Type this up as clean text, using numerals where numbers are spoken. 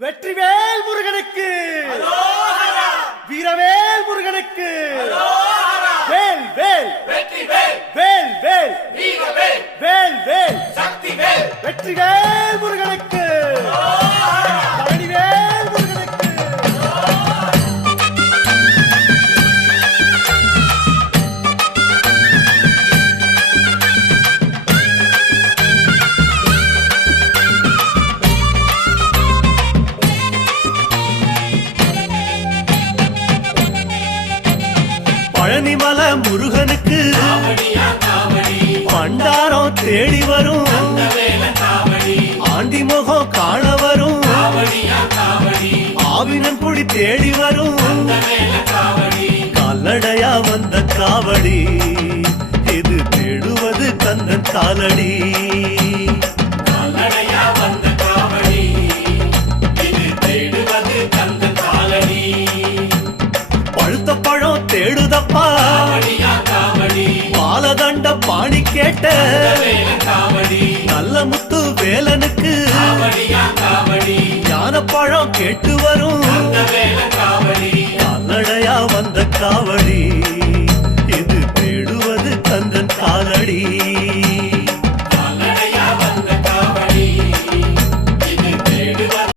வெற்றிவேல் முருகனுக்கு, வீரவேல் முருகனுக்கு, வேல் வேல் வெற்றிவேல், வேல் வேல் வீரவேல், வேல் வேல் சக்திவேல், வெற்றிவேல் முருகனுக்கு, பழனிவேல் முருகனுக்கு. பழனிமல முருகனுக்கு காவடியா காவடி, பண்டாரம் தேடி வரும், வேல காவடி, ஆண்டி முகம் காண வரும், காவடியா காவடி, ஆவினன் குடி தேடி வரும், வேல காவடி, கால்நடையா வந்த காவடி, இது தேடுவது கந்தன் காலடி. கால்நடையா வந்த காவடி, இது தேடுவது கந்தன் காலடி. பழுத்த பழம் தேடுதப்பா, காவடியா காவடி, பாலதண்ட பாணி கேட்ட வேல காவடி, நல்ல முத்து வேலனுக்கு, காவடியா காவடி, ஞான பழம் கேட்டு வரும், வேல காவடி,